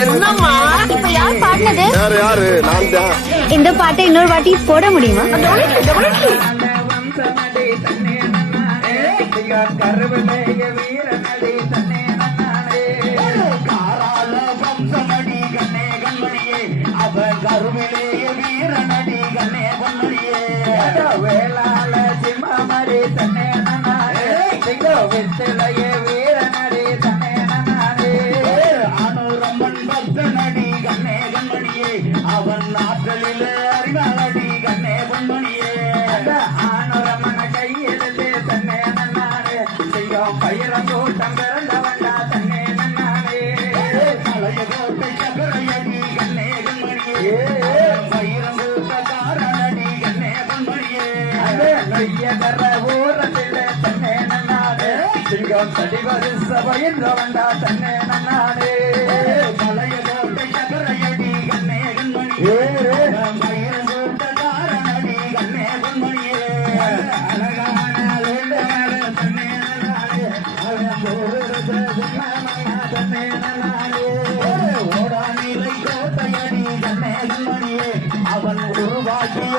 என்னம்மா இப்ப யார் பாடினது? யாரு நான் தான். இந்த பாட்டை இன்னொரு வாட்டி போட முடியுமா? கருவிலேய வீரனடி தன்னே நன்னானே காரால வம்சமடி கண்ணே கண்மணியே அவ கருவிலேய வீரனடி கண்ணே கண்மணியே வேளாள சிம்மமடி தன்னே நன்னானே வித்திலைய வீரனடி தன்னே நன்னானே அனுரம்மன் பக்தனடி கண்ணே கண்மணியே அவன் நாட்களில் அறிவாளடி கண்ணே கண்மணியே ஆனுரம்மன கையிலே தன்னே பயிரங்கோட்டம் பிறந்தவண்டா தன்னே நன்னானே மலைய கோட்டை சகரையடி கண்ணே கண்மணியே பயிரங்கோட்ட காரணடி கண்ணே கண்மணியே நொய்ய கர ஊரத்தில் தன்னே நன்னானே சிங்கம் தடி வரிச பயின்றவண்டா தன்னே நன்னானே மலைய கோட்டை சகரையடி கண்ணே கண்மணியே பயிரங்கோட்ட காரணடி கண்ணே கண்மணியே அழகான தன்னே அவன் உருவாக்கிய